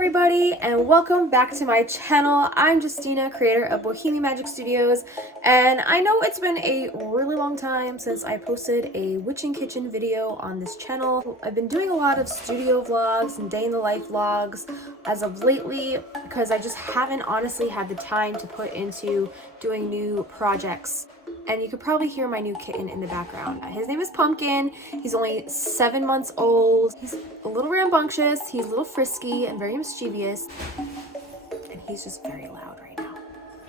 everybody, and welcome back to my channel. I'm Justina, creator of Bohemian Magic Studios, and I know it's been a really long time since I posted a witching kitchen video on this channel. I've been doing a lot of studio vlogs and day in the life vlogs as of lately because I just haven't honestly had the time to put into doing new projects. And you could probably hear my new kitten in the background. His name is Pumpkin. He's only 7 months old. He's a little rambunctious. He's a little frisky and very mischievous. And he's just very loud right now.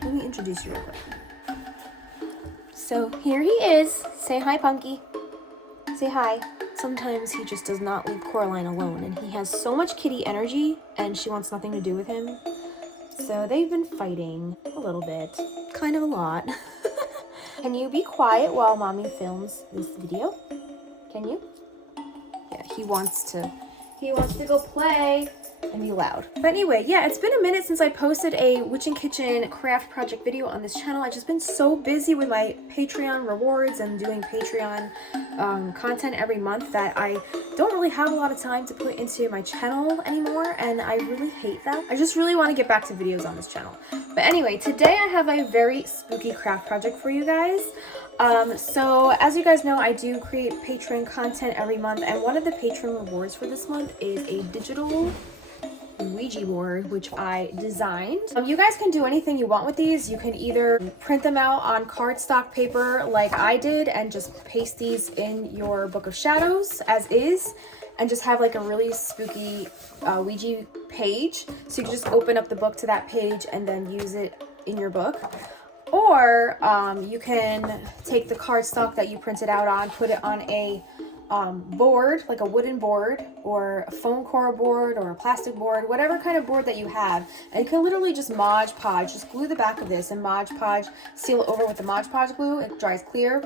Let me introduce you real quick. So here he is. Say hi, Punky. Say hi. Sometimes he just does not leave Coraline alone. And he has so much kitty energy and she wants nothing to do with him. So they've been fighting a little bit. Kind of a lot. Can you be quiet while mommy films this video? Can you? Yeah, he wants to go play and be loud. But anyway, yeah, it's been a minute since I posted a witching kitchen craft project video on this channel. I've just been so busy with my Patreon rewards and doing Patreon content every month that I don't really have a lot of time to put into my channel anymore, and I really hate that. I just really want to get back to videos on this channel. But anyway, today I have a very spooky craft project for you guys. So as you guys know, I do create Patreon content every month, and one of the Patreon rewards for this month is a digital Ouija board, which I designed. You guys can do anything you want with these. You can either print them out on cardstock paper like I did and just paste these in your book of shadows as is, and just have like a really spooky Ouija page. So you can just open up the book to that page and then use it in your book. Or you can take the cardstock that you printed out on, put it on a board, like a wooden board or a foam core board or a plastic board, whatever kind of board that you have. And you can literally just Mod Podge, just glue the back of this and Mod Podge, seal it over with the Mod Podge glue. It dries clear.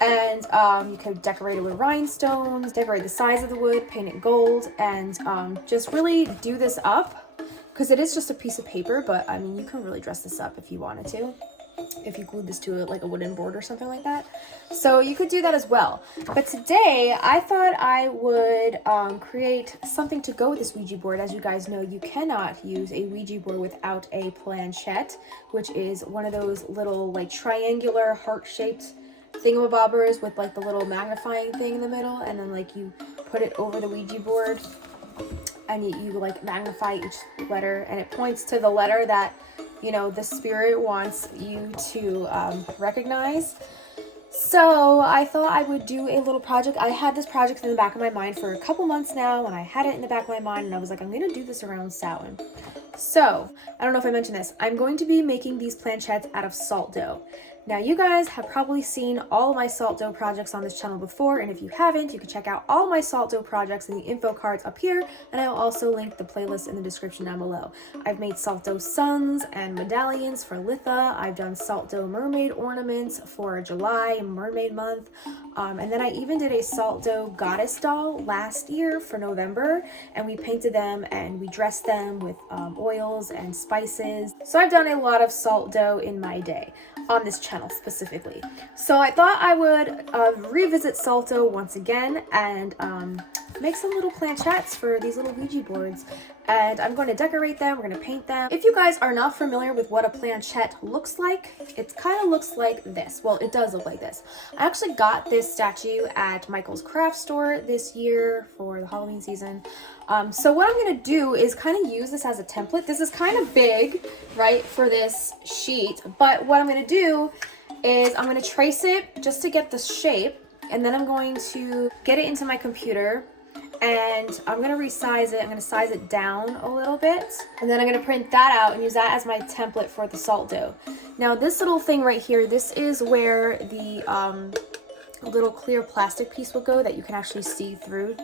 And you can decorate it with rhinestones, decorate the sides of the wood, paint it gold, and just really do this up, because it is just a piece of paper, but I mean, you can really dress this up if you wanted to, if you glued this to it like a wooden board or something like that. So you could do that as well. But today I thought I would create something to go with this Ouija board. As you guys know, you cannot use a Ouija board without a planchette, which is one of those little like triangular heart-shaped thingamabobbers with like the little magnifying thing in the middle, and then like you put it over the Ouija board and you like magnify each letter, and it points to the letter that, you know, the spirit wants you to recognize. So I thought I would do a little project. I had this project in the back of my mind for a couple months now, and I had it in the back of my mind, and I was like, I'm going to do this around Samhain. So I don't know if I mentioned this. I'm going to be making these planchettes out of salt dough. Now, you guys have probably seen all of my salt dough projects on this channel before, and if you haven't, you can check out all my salt dough projects in the info cards up here, and I will also link the playlist in the description down below. I've made salt dough suns and medallions for Litha. I've done salt dough mermaid ornaments for July, mermaid month, and then I even did a salt dough goddess doll last year for November, and we painted them and we dressed them with oils and spices. So I've done a lot of salt dough in my day on this channel specifically. So I thought I would revisit salt dough once again and make some little planchettes for these little Ouija boards. And I'm going to decorate them, we're going to paint them. If you guys are not familiar with what a planchette looks like, it kind of looks like this. Well, it does look like this. I actually got this statue at Michael's craft store this year for the Halloween season. So what I'm going to do is kind of use this as a template. This is kind of big, right, for this sheet. But what I'm going to do is I'm going to trace it just to get the shape. And then I'm going to get it into my computer. And I'm going to resize it. I'm going to size it down a little bit. And then I'm going to print that out and use that as my template for the salt dough. Now this little thing right here, this is where the little clear plastic piece will go that you can actually see through.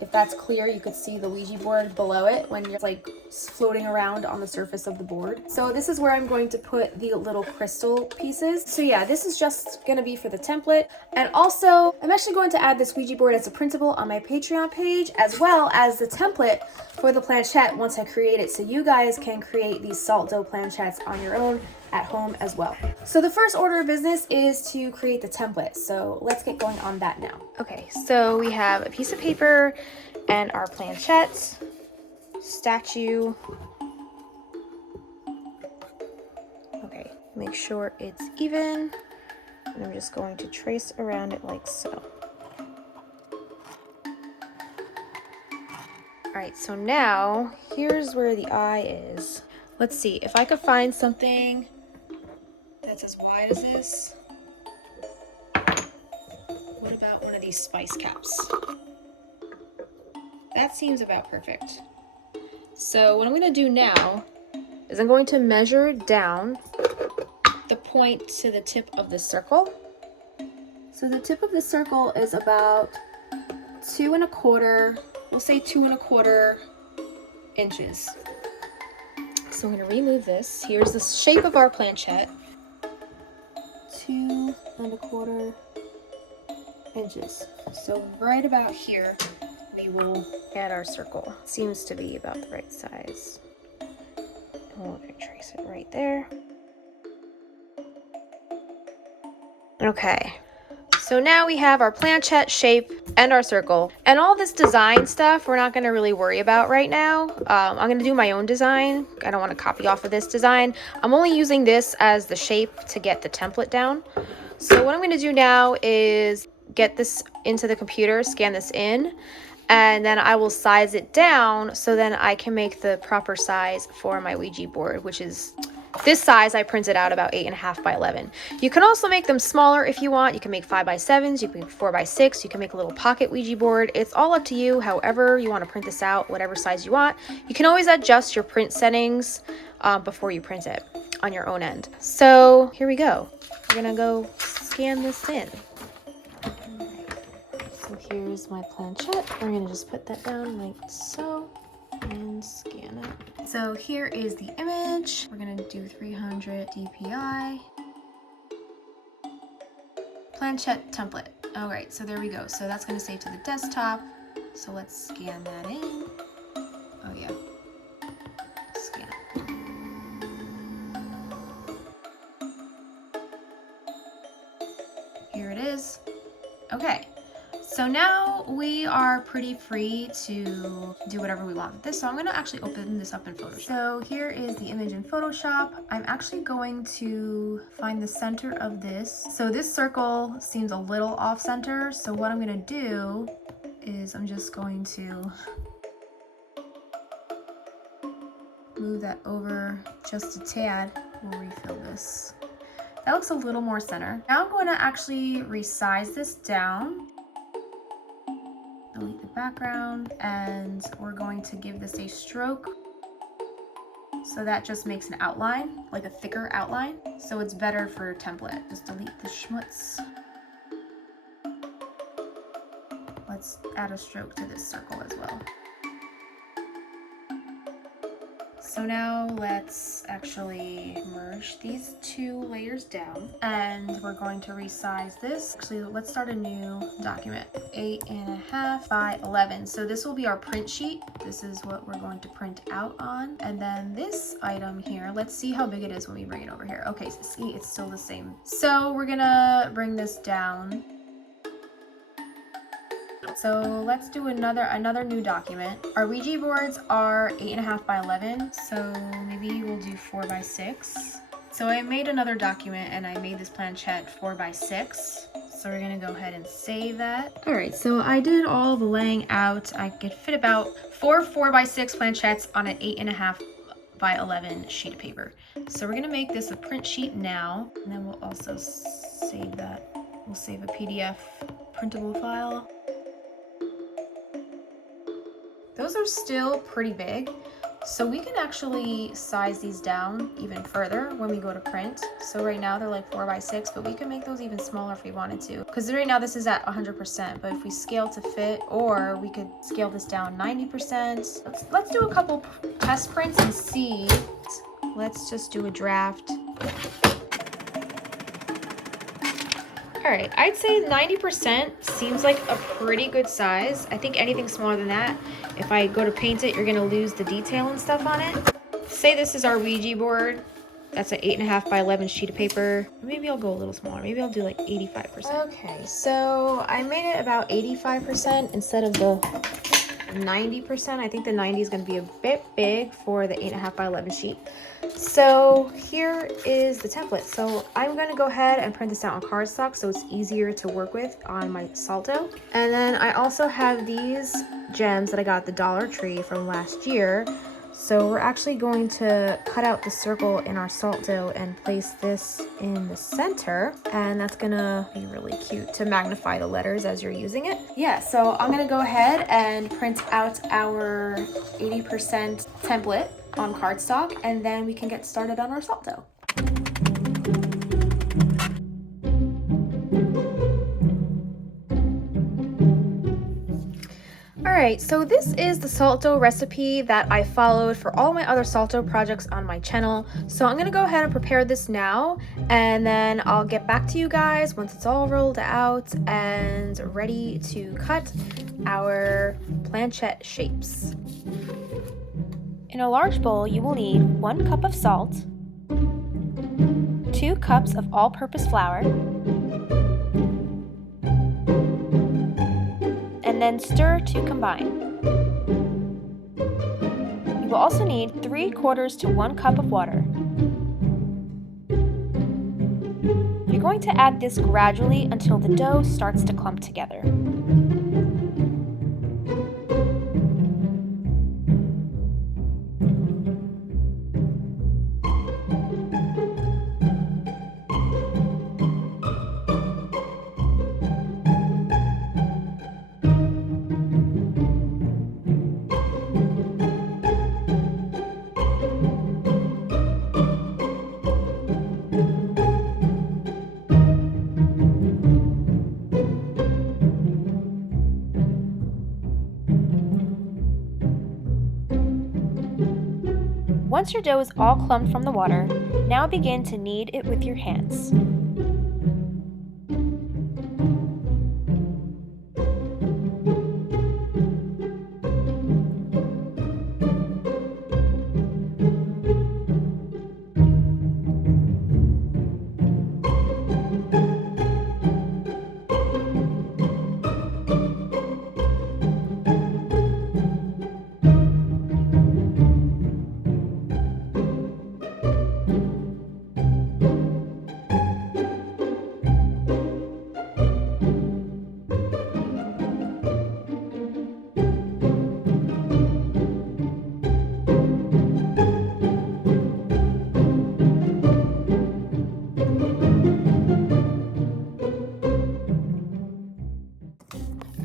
If that's clear, you could see the Ouija board below it when you're like floating around on the surface of the board. So this is where I'm going to put the little crystal pieces. So yeah, this is just going to be for the template. And also, I'm actually going to add this Ouija board as a printable on my Patreon page, as well as the template for the planchette once I create it. So you guys can create these salt dough planchettes on your own at home as well. So the first order of business is to create the template. So let's get going on that now. Okay, so we have a piece of paper and our planchettes. statue. Okay, make sure it's even. And I'm just going to trace around it like so. Alright, so now here's where the eye is. Let's see if I could find something that's as wide as this. What about one of these spice caps? That seems about perfect. So what I'm going to do now is I'm going to measure down the point to the tip of the circle. So the tip of the circle is about 2 1/4, we'll say 2 1/4 inches. So I'm going to remove this. Here's the shape of our planchette. 2 1/4 inches. So right about here, we will add our circle. Seems to be about the right size. And we'll trace it right there. Okay. So now we have our planchette shape and our circle. And all this design stuff we're not going to really worry about right now. I'm going to do my own design. I don't want to copy off of this design. I'm only using this as the shape to get the template down. So what I'm going to do now is get this into the computer, scan this in, and then I will size it down so then I can make the proper size for my Ouija board, which is this size. I printed out about 8.5 by 11. You can also make them smaller if you want. You can make 5 by 7s, you can make 4 by 6, you can make a little pocket Ouija board. It's all up to you, however you want to print this out, whatever size you want. You can always adjust your print settings before you print it on your own end. So here we go. We're gonna go scan this in. So here's my planchette. We're gonna just put that down like so and scan it. So here is the image. We're gonna do 300 DPI. Planchette template. All right, so there we go. So that's gonna save to the desktop. So let's scan that in. Oh yeah, scan it. Here it is. Okay. So now we are pretty free to do whatever we want with this. So I'm going to actually open this up in Photoshop. So here is the image in Photoshop. I'm actually going to find the center of this. So this circle seems a little off center. So what I'm going to do is I'm just going to move that over just a tad. We'll refill this. That looks a little more center. Now I'm going to actually resize this down. Delete the background, and we're going to give this a stroke. So that just makes an outline, like a thicker outline. So it's better for a template. Just delete the schmutz. Let's add a stroke to this circle as well. So now let's actually merge these 2 layers down, and we're going to resize this. Actually, let's start a new document. 8.5 by 11. So this will be our print sheet. This is what we're going to print out on. And then this item here, let's see how big it is when we bring it over here. Okay, so see, it's still the same. So we're gonna bring this down. So let's do another new document. Our Ouija boards are 8.5 by 11, so maybe we'll do 4 by 6. So I made another document and I made this planchette 4 by 6. So we're gonna go ahead and save that. All right, so I did all the laying out. I could fit about 4 by 6 planchettes on an 8.5 by 11 sheet of paper. So we're gonna make this a print sheet now, and then we'll also save that. We'll save a PDF printable file. Those are still pretty big, so we can actually size these down even further when we go to print. So right now they're like 4 by 6, but we can make those even smaller if we wanted to. Because right now this is at 100%, but if we scale to fit, or we could scale this down 90%. Let's do a couple test prints and see. Let's just do a draft. All right, I'd say 90% seems like a pretty good size. I think anything smaller than that, if I go to paint it, you're gonna lose the detail and stuff on it. Say this is our Ouija board. That's an 8.5 by 11 sheet of paper. Maybe I'll go a little smaller. Maybe I'll do like 85%. Okay, so I made it about 85% instead of the 90%. I think the 90 is going to be a bit big for the 8.5 by 11 sheet. So here is the template. So I'm going to go ahead and print this out on cardstock so it's easier to work with on my salt dough. And then I also have these gems that I got at the Dollar Tree from last year. So we're actually going to cut out the circle in our salt dough and place this in the center, and that's gonna be really cute to magnify the letters as you're using it. Yeah, so I'm gonna go ahead and print out our 80% template on cardstock, and then we can get started on our salt dough. Alright, so this is the salt dough recipe that I followed for all my other salt dough projects on my channel. So I'm going to go ahead and prepare this now, and then I'll get back to you guys once it's all rolled out and ready to cut our planchette shapes. In a large bowl, you will need 1 cup of salt, 2 cups of all-purpose flour, and then stir to combine. You will also need 3/4 to 1 cup of water. You're going to add this gradually until the dough starts to clump together. Once your dough is all clumped from the water, now begin to knead it with your hands.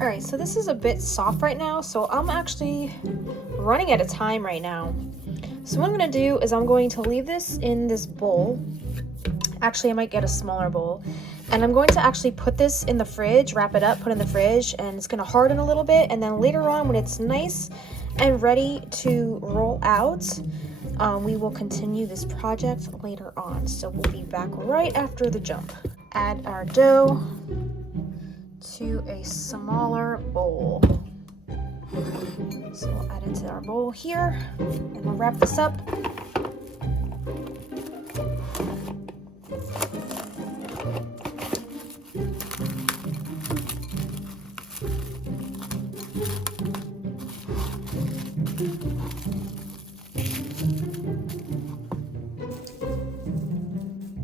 Alright, so this is a bit soft right now, so I'm actually running out of time right now. So what I'm going to do is I'm going to leave this in this bowl. Actually, I might get a smaller bowl. And I'm going to actually put this in the fridge, wrap it up, put it in the fridge, and it's going to harden a little bit. And then later on, when it's nice and ready to roll out, we will continue this project later on. So we'll be back right after the jump. Add our dough to a smaller bowl. So we'll add it to our bowl here, and we'll wrap this up.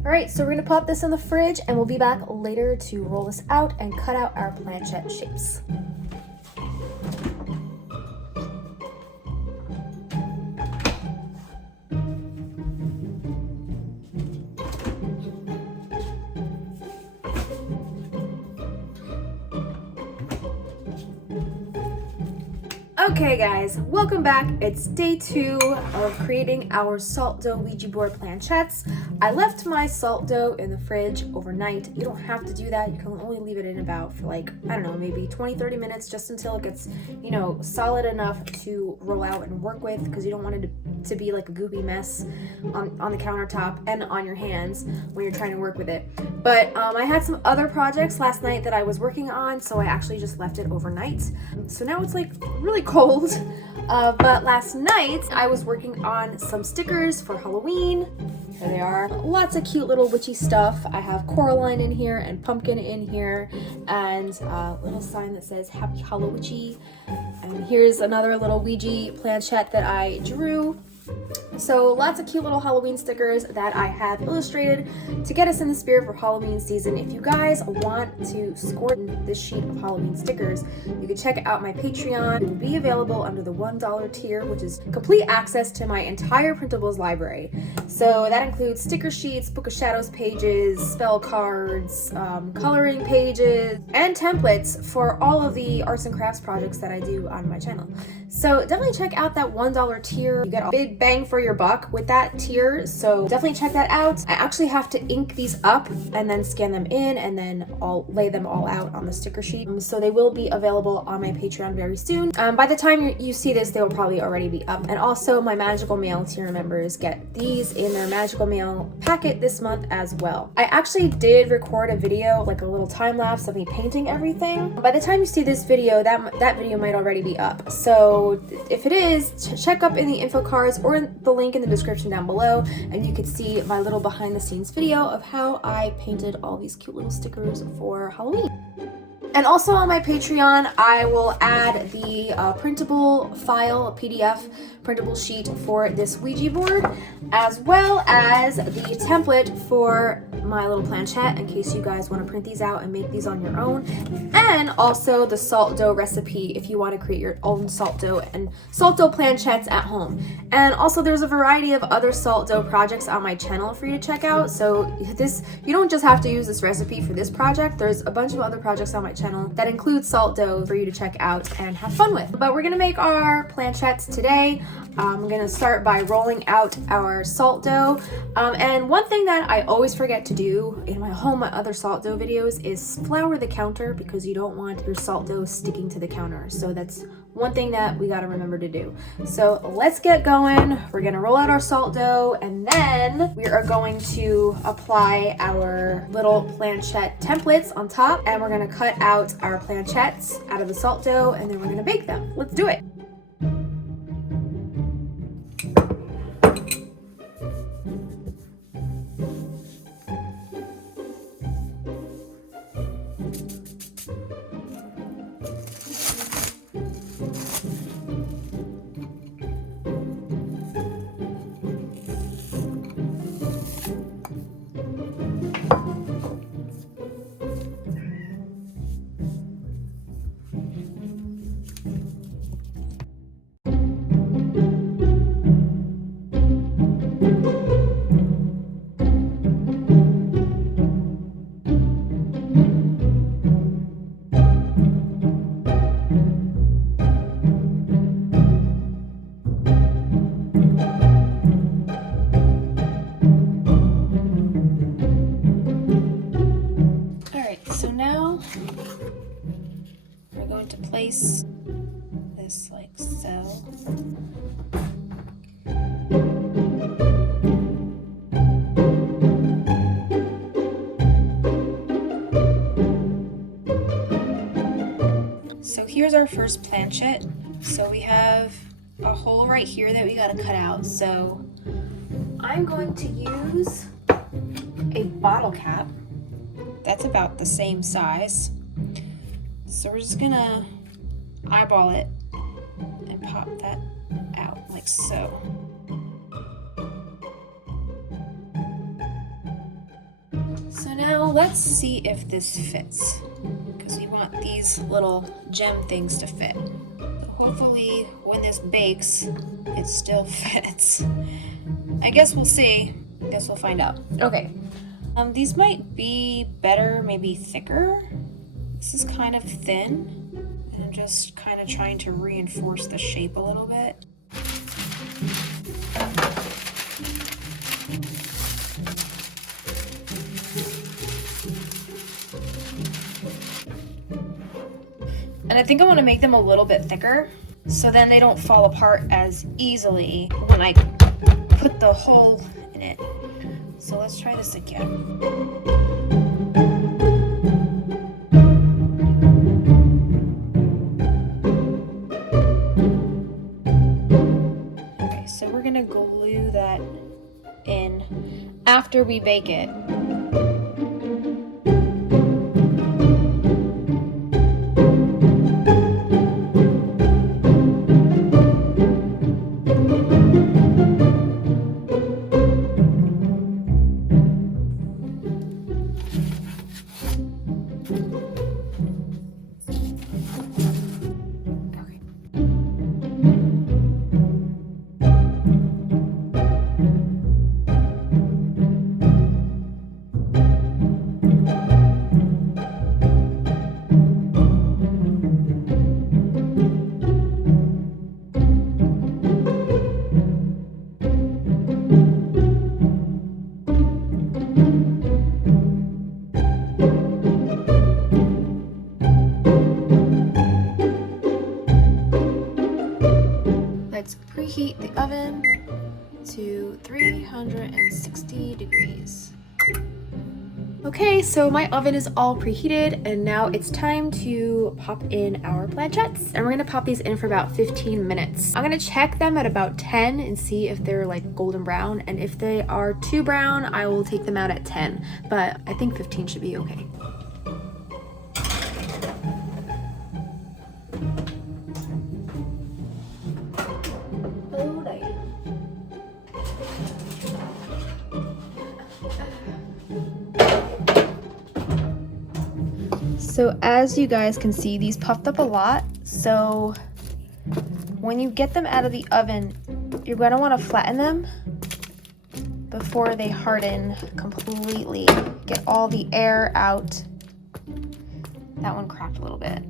Alright, so we're going to pop this in the fridge and we'll be back later to roll this out and cut out our planchette shapes. Okay guys, welcome back. It's day 2 of creating our salt dough Ouija board planchettes. I left my salt dough in the fridge overnight. You don't have to do that. You can only leave it in about for like, I don't know, maybe 20-30 minutes, just until it gets, you know, solid enough to roll out and work with, because you don't want it to be like a goopy mess on the countertop and on your hands when you're trying to work with it. But I had some other projects last night that I was working on, so I actually just left it overnight. So now it's like really cold cold. But last night I was working on some stickers for Halloween. Here they are. Lots of cute little witchy stuff. I have Coraline in here and Pumpkin in here, and a little sign that says Happy Halloween. And here's another little Ouija planchette that I drew. So lots of cute little Halloween stickers that I have illustrated to get us in the spirit for Halloween season. If you guys want to score this sheet of Halloween stickers, you can check out my Patreon. It will be available under the $1 tier, which is complete access to my entire printables library. So that includes sticker sheets, Book of Shadows pages, spell cards, coloring pages, and templates for all of the arts and crafts projects that I do on my channel. So definitely check out that $1 tier. You get a big bang for your buck with that tier, so definitely check that out. I actually have to ink these up and then scan them in, and then I'll lay them all out on the sticker sheet. So they will be available on my Patreon very soon. By the time you see this, they will probably already be up. And also my magical mail tier members get these in their magical mail packet this month as well. I actually did record a video, like a little time lapse of me painting everything. By the time you see this video, that video might already be up. So if it is, check up in the info cards or in the link in the description down below, and you can see my little behind the scenes video of how I painted all these cute little stickers for Halloween. And also on my Patreon, I will add the printable file, a PDF printable sheet for this Ouija board, as well as the template for my little planchette in case you guys want to print these out and make these on your own, and also the salt dough recipe if you want to create your own salt dough and salt dough planchettes at home. And also there's a variety of other salt dough projects on my channel for you to check out, so you don't just have to use this recipe for this project. There's a bunch of other projects on my channel that include salt dough for you to check out and have fun with. But we're gonna make our planchettes today. I'm gonna start by rolling out our salt dough. And one thing that I always forget to do in my other salt dough videos is flour the counter, because you don't want your salt dough sticking to the counter. So that's one thing that we gotta remember to do. So let's get going. We're gonna roll out our salt dough, and then we are going to apply our little planchette templates on top, and we're gonna cut out our planchettes out of the salt dough, and then we're gonna bake them. Let's do it. So now we're going to place this like so. So here's our first planchette. So we have a hole right here that we gotta cut out. So I'm going to use a bottle cap. That's about the same size. So we're just gonna eyeball it and pop that out like so. So now let's see if this fits, because we want these little gem things to fit. So hopefully when this bakes, it still fits. I guess we'll see. I guess we'll find out. Okay. These might be better, maybe thicker. This is kind of thin. And I'm just kind of trying to reinforce the shape a little bit. And I think I want to make them a little bit thicker, so then they don't fall apart as easily when I put the hole in it. So let's try this again. after we bake it. Let's preheat the oven to 360 degrees. Okay, so my oven is all preheated and now it's time to pop in our planchettes. And we're gonna pop these in for about 15 minutes. I'm gonna check them at about 10 and see if they're like golden brown. And if they are too brown, I will take them out at 10. But I think 15 should be okay. So as you guys can see, these puffed up a lot. So when you get them out of the oven, you're going to want to flatten them before they harden completely. Get all the air out. That one cracked a little bit.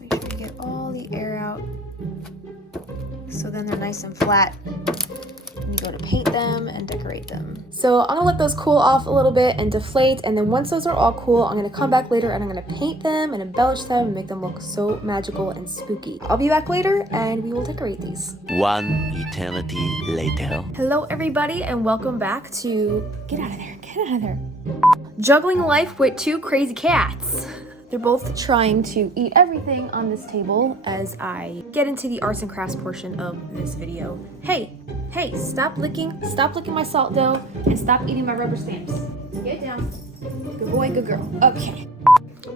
Make sure you get all the air out so then they're nice and flat. And you go to paint them and decorate them. So I'm gonna let those cool off a little bit and deflate, and then once those are all cool, I'm gonna come back later and I'm gonna paint them and embellish them and make them look so magical and spooky. I'll be back later and we will decorate these. One eternity later. Hello everybody and welcome back to get out of there. Juggling life with two crazy cats. They're both trying to eat everything on this table as I get into the arts and crafts portion of this video. Hey, stop licking my salt dough and stop eating my rubber stamps. Get down. Good boy, good girl. Okay.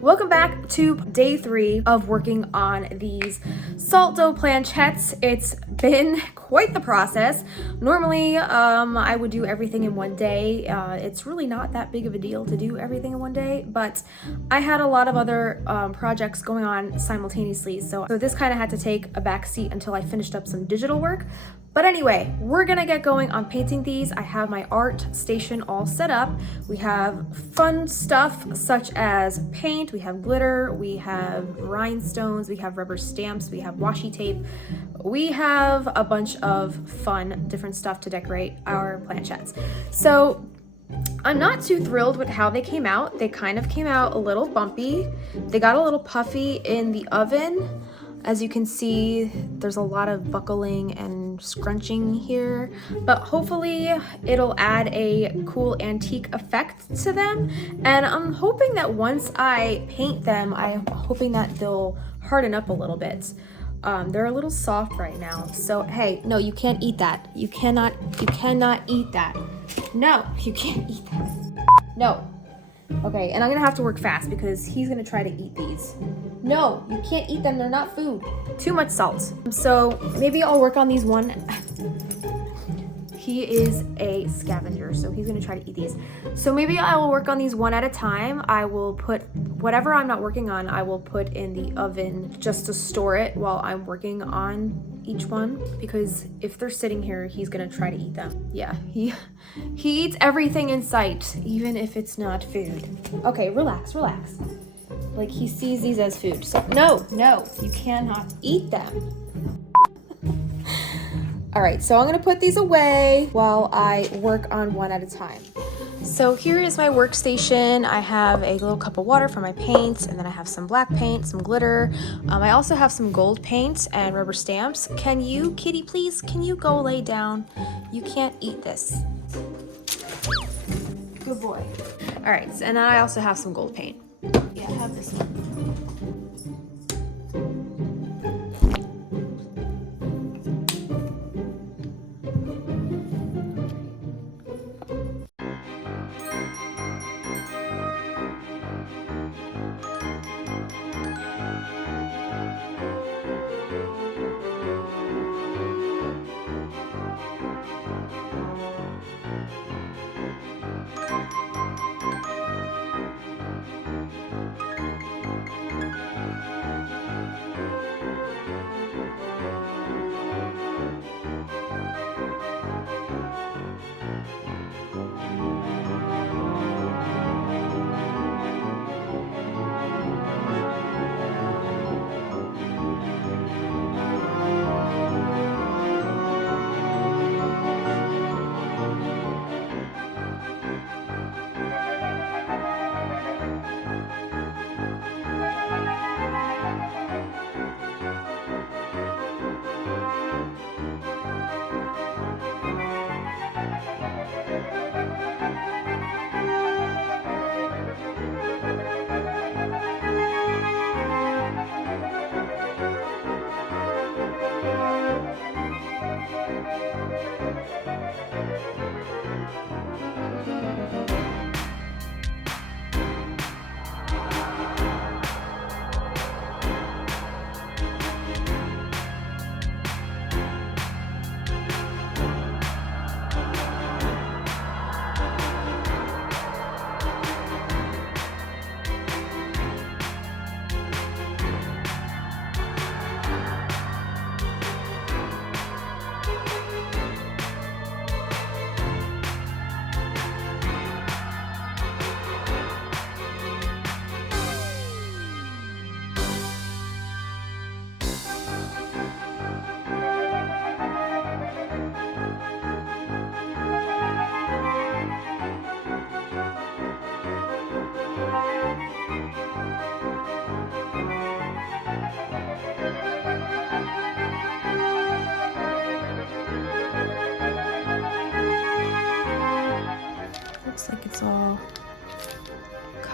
Welcome back to day 3 of working on these salt dough planchettes. It's been quite the process. Normally, I would do everything in one day. It's really not that big of a deal to do everything in one day, but I had a lot of other projects going on simultaneously, so this kind of had to take a back seat until I finished up some digital work. But anyway, we're gonna get going on painting these. I have my art station all set up. We have fun stuff such as paint, we have glitter, we have rhinestones, we have rubber stamps, we have washi tape. We have a bunch of fun different stuff to decorate our planchettes. So I'm not too thrilled with how they came out. They kind of came out a little bumpy. They got a little puffy in the oven. As you can see, there's a lot of buckling and scrunching here, but hopefully it'll add a cool antique effect to them. And I'm hoping that once I paint them, I'm hoping that they'll harden up a little bit. They're a little soft right now. So, hey, no, you can't eat that. You cannot eat that. No, you can't eat that. No. Okay, and I'm gonna have to work fast because he's gonna try to eat these. No, you can't eat them, they're not food. Too much salt. So maybe I'll work on these one. He is a scavenger, so he's gonna try to eat these. So maybe I will work on these one at a time. I will put whatever I'm not working on, I will put in the oven just to store it while I'm working on each one, because if they're sitting here, he's gonna try to eat them. Yeah, he eats everything in sight, even if it's not food. Okay, relax. Like he sees these as food. So no, you cannot eat them. All right, so I'm gonna put these away while I work on one at a time. So here is my workstation. I have a little cup of water for my paints, and then I have some black paint, some glitter. I also have some gold paint and rubber stamps. Can you, kitty, please, can you go lay down? You can't eat this. Good boy. All right, and then I also have some gold paint. Yeah, I have this one.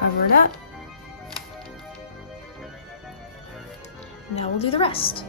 Cover it up. Now we'll do the rest.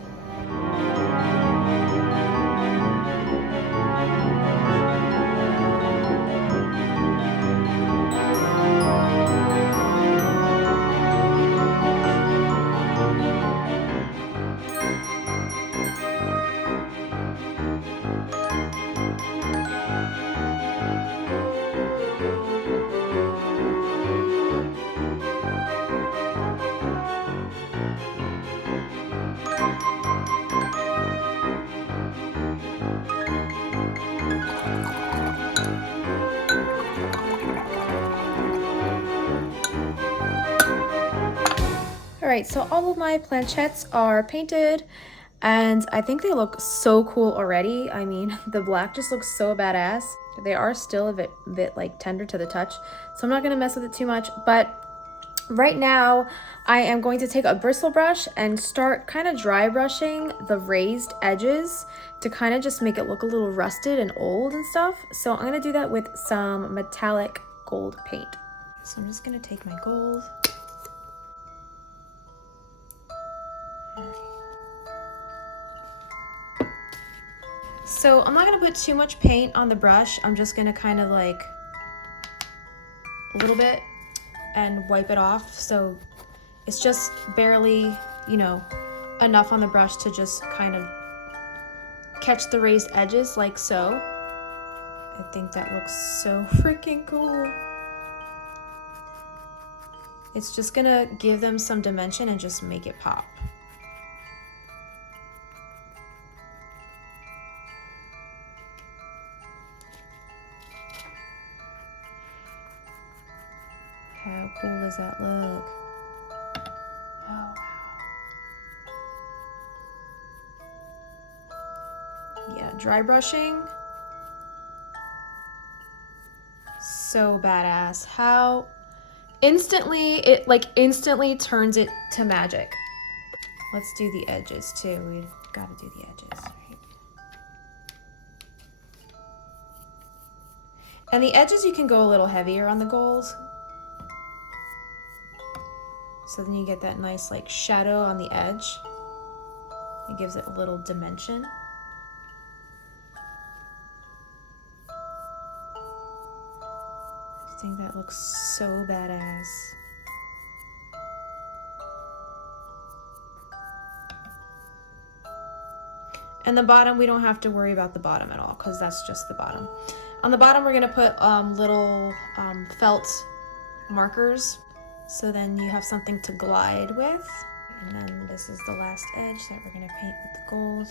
Alright, so all of my planchettes are painted and I think they look so cool already. I mean, the black just looks so badass. They are still a bit like tender to the touch, so I'm not going to mess with it too much. But right now, I am going to take a bristle brush and start kind of dry brushing the raised edges to kind of just make it look a little rusted and old and stuff. So I'm going to do that with some metallic gold paint. So I'm just going to take my gold. So I'm not going to put too much paint on the brush. I'm just going to kind of like a little bit and wipe it off. So it's just barely, you know, enough on the brush to just kind of catch the raised edges like so. I think that looks so freaking cool. It's just going to give them some dimension and just make it pop. How cool does that look? Oh, wow. Yeah, dry brushing. So badass. How it instantly turns it to magic. Let's do the edges too. We've got to do the edges, right? And the edges you can go a little heavier on the gold. So then you get that nice like shadow on the edge. It gives it a little dimension. I think that looks so badass. And the bottom, we don't have to worry about the bottom at all because that's just the bottom. On the bottom, we're gonna put little felt markers. So then you have something to glide with. And then this is the last edge that we're gonna paint with the gold.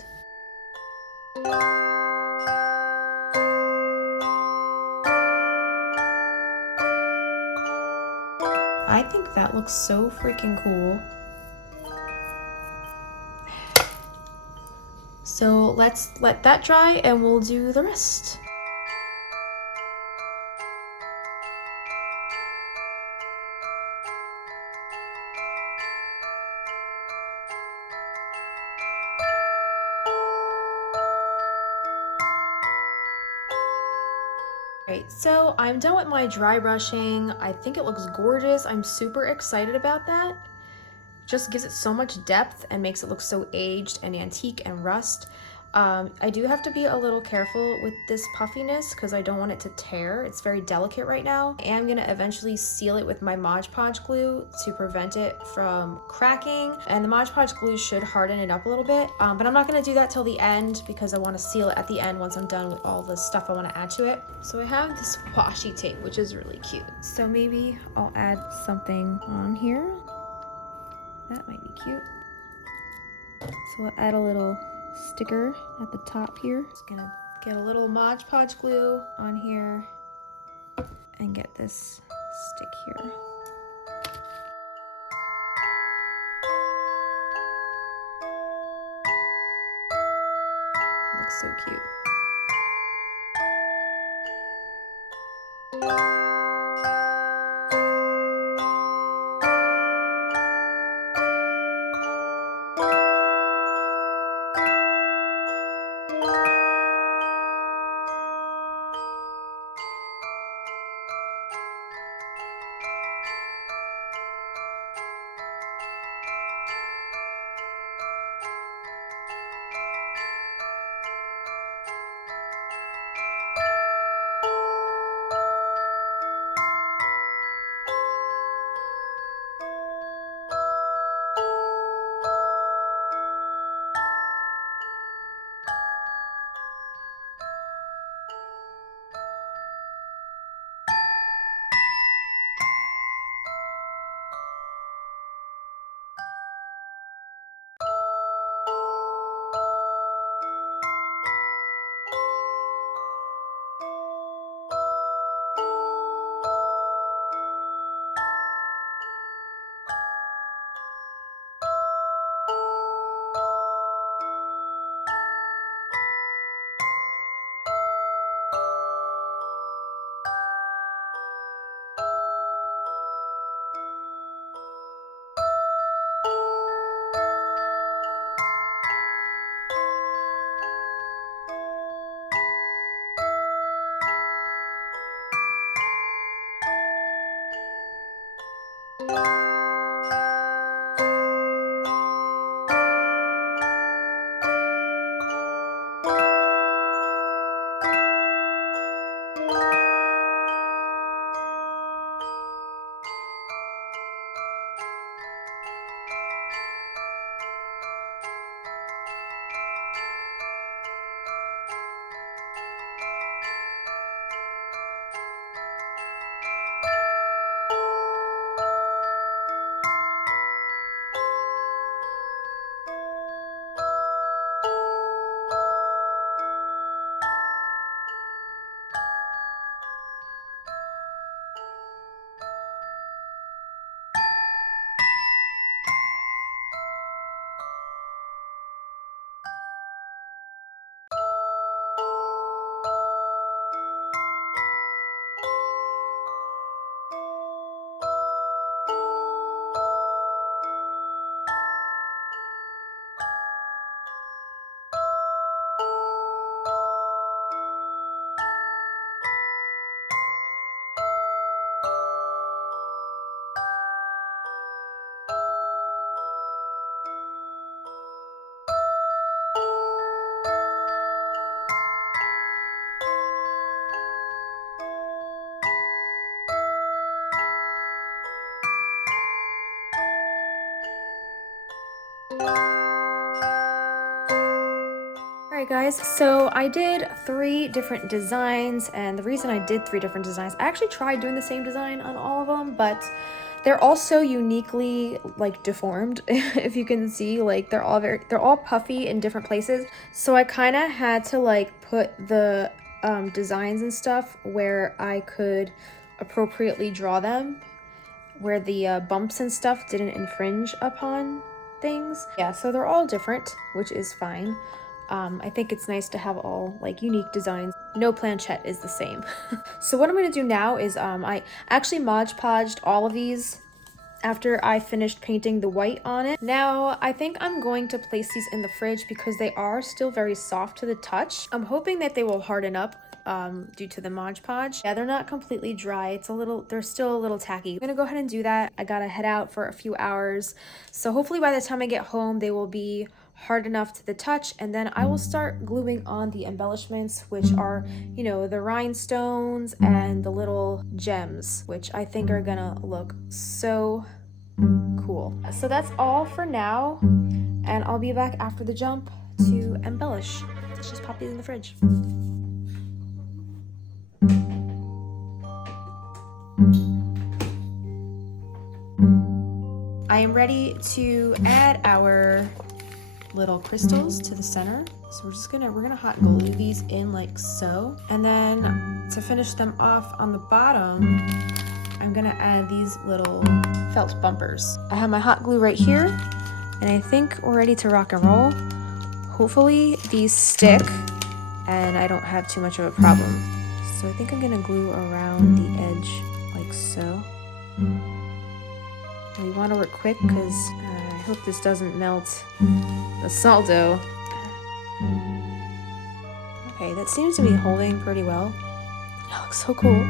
I think that looks so freaking cool. So let's let that dry and we'll do the rest. Right, so I'm done with my dry brushing. I think it looks gorgeous. I'm super excited about that. Just gives it so much depth and makes it look so aged and antique and rust. I do have to be a little careful with this puffiness because I don't want it to tear. It's very delicate right now. I am gonna eventually seal it with my Mod Podge glue to prevent it from cracking. And the Mod Podge glue should harden it up a little bit. But I'm not gonna do that till the end because I wanna seal it at the end once I'm done with all the stuff I wanna add to it. So I have this washi tape, which is really cute. So maybe I'll add something on here. That might be cute. So we'll add a little sticker at the top here. Just gonna get a little Mod Podge glue on here and get this stick here. It looks so cute. Alright guys, so I did 3 different designs, and the reason I did 3 different designs, I actually tried doing the same design on all of them, but they're all so uniquely like deformed. If you can see, like they're all puffy in different places. So I kind of had to like put the designs and stuff where I could appropriately draw them, where the bumps and stuff didn't infringe upon things. Yeah, so they're all different, which is fine. I think it's nice to have all like unique designs. No planchette is the same. So what I'm going to do now is I actually Mod Podged all of these after I finished painting the white on it. Now I think I'm going to place these in the fridge because they are still very soft to the touch. I'm hoping that they will harden up due to the Mod Podge. Yeah, they're not completely dry. They're still a little tacky. I'm gonna go ahead and do that. I gotta head out for a few hours. So hopefully by the time I get home, they will be hard enough to the touch, and then I will start gluing on the embellishments, which are, you know, the rhinestones and the little gems, which I think are gonna look so cool. So that's all for now, and I'll be back after the jump to embellish. Let's just pop these in the fridge. I am ready to add our little crystals to the center. So we're gonna hot glue these in like so. And then to finish them off on the bottom, I'm gonna add these little felt bumpers. I have my hot glue right here, and I think we're ready to rock and roll. Hopefully these stick and I don't have too much of a problem. So I think I'm gonna glue around the edge like so. We want to work quick because I hope this doesn't melt the salt dough. Okay, that seems to be holding pretty well. That looks so cool.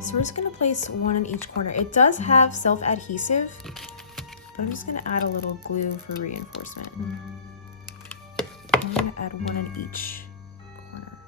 So we're just gonna place one in each corner. It does have self-adhesive, but I'm just gonna add a little glue for reinforcement. I'm gonna add one in each corner.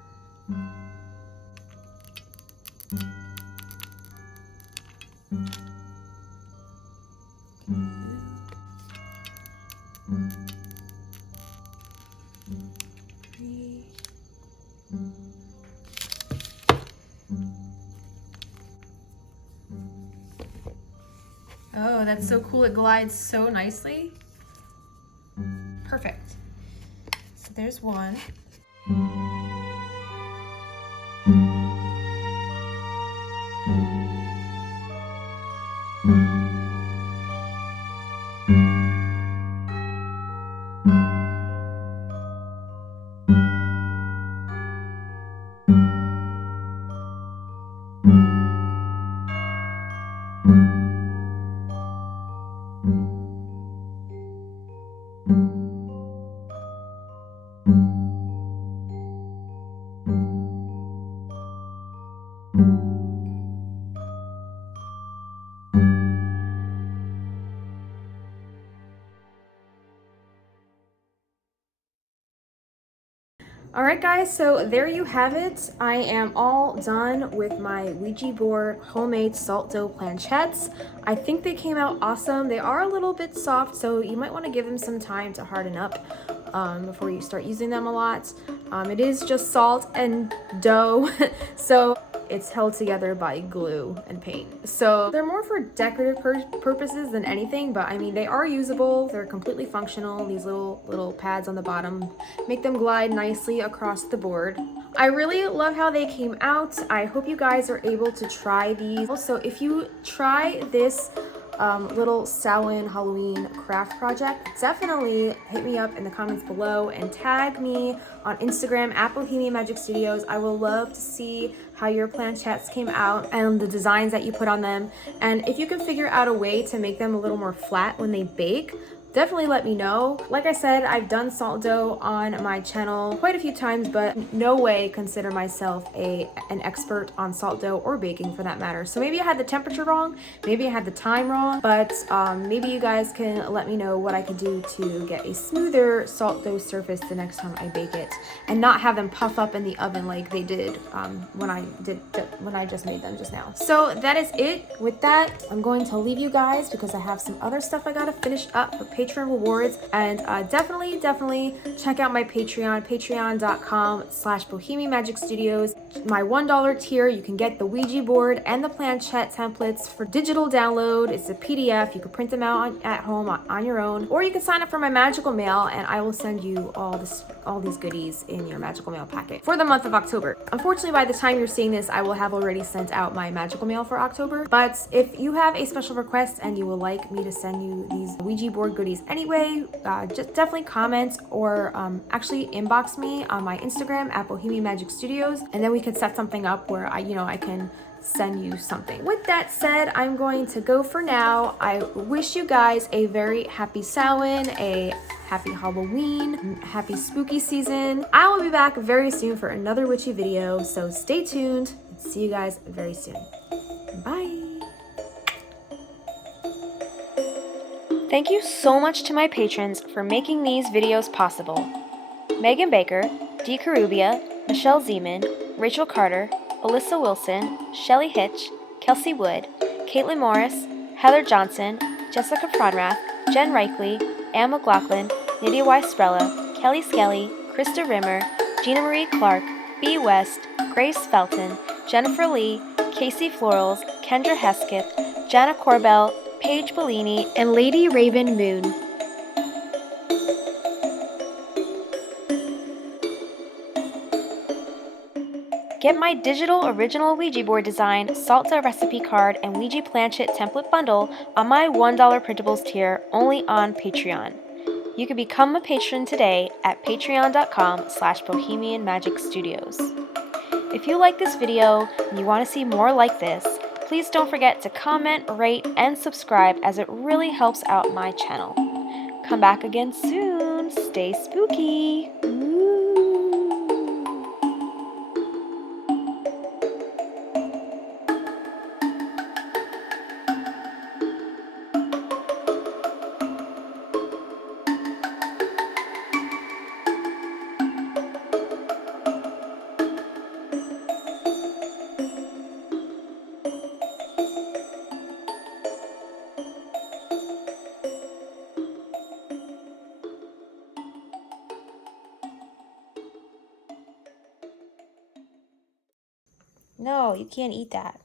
Oh, that's so cool. It glides so nicely. Perfect. So there's one. Alright guys, so there you have it. I am all done with my Ouija board homemade salt dough planchettes. I think they came out awesome. They are a little bit soft, so you might want to give them some time to harden up before you start using them a lot. It is just salt and dough, so it's held together by glue and paint. So they're more for decorative purposes than anything, but I mean, they are usable. They're completely functional. These little pads on the bottom make them glide nicely across the board. I really love how they came out. I hope you guys are able to try these. Also, if you try this little Samhain Halloween craft project, definitely hit me up in the comments below and tag me on Instagram at Bohemian Magic Studios. I will love to see how your planchettes came out and the designs that you put on them. And if you can figure out a way to make them a little more flat when they bake, definitely let me know. Like I said, I've done salt dough on my channel quite a few times, but no way consider myself an expert on salt dough or baking for that matter. So maybe I had the temperature wrong, maybe I had the time wrong, but maybe you guys can let me know what I could do to get a smoother salt dough surface the next time I bake it and not have them puff up in the oven like they did when I just made them just now. So that is it. With that, I'm going to leave you guys because I have some other stuff I gotta finish up for Patreon rewards, and definitely check out my Patreon, patreon.com/Bohemian Magic Studios. My $1 tier, you can get the Ouija board and the planchette templates for digital download. It's a PDF. You can print them out at home on your own, or you can sign up for my magical mail and I will send you all these goodies in your magical mail packet for the month of October. Unfortunately, by the time you're seeing this, I will have already sent out my magical mail for October, but if you have a special request and you would like me to send you these Ouija board goodies anyway, just definitely comment or actually inbox me on my Instagram at Bohemian Magic Studios, and then we could set something up where I can send you something. With that said, I'm going to go for now. I wish you guys a very happy Samhain, a happy Halloween, happy spooky season. I will be back very soon for another witchy video, so stay tuned and see you guys very soon. Bye. Thank you so much to my patrons for making these videos possible. Megan Baker, Dee Carubia, Michelle Zeman, Rachel Carter, Alyssa Wilson, Shelley Hitch, Kelsey Wood, Caitlin Morris, Heather Johnson, Jessica Fronrath, Jen Reichley, Anne McLaughlin, Nydia Weiss-Sprella, Kelly Skelly, Krista Rimmer, Gina Marie Clark, B. West, Grace Felton, Jennifer Lee, Casey Florals, Kendra Hesketh, Jana Corbell, Paige Bellini, and Lady Raven Moon. Get my digital original Ouija board design, salt dough recipe card, and Ouija planchette template bundle on my $1 printables tier only on Patreon. You can become a patron today at patreon.com/Bohemian Magic Studios. If you like this video and you want to see more like this, please don't forget to comment, rate, and subscribe as it really helps out my channel. Come back again soon. Stay spooky. No, you can't eat that.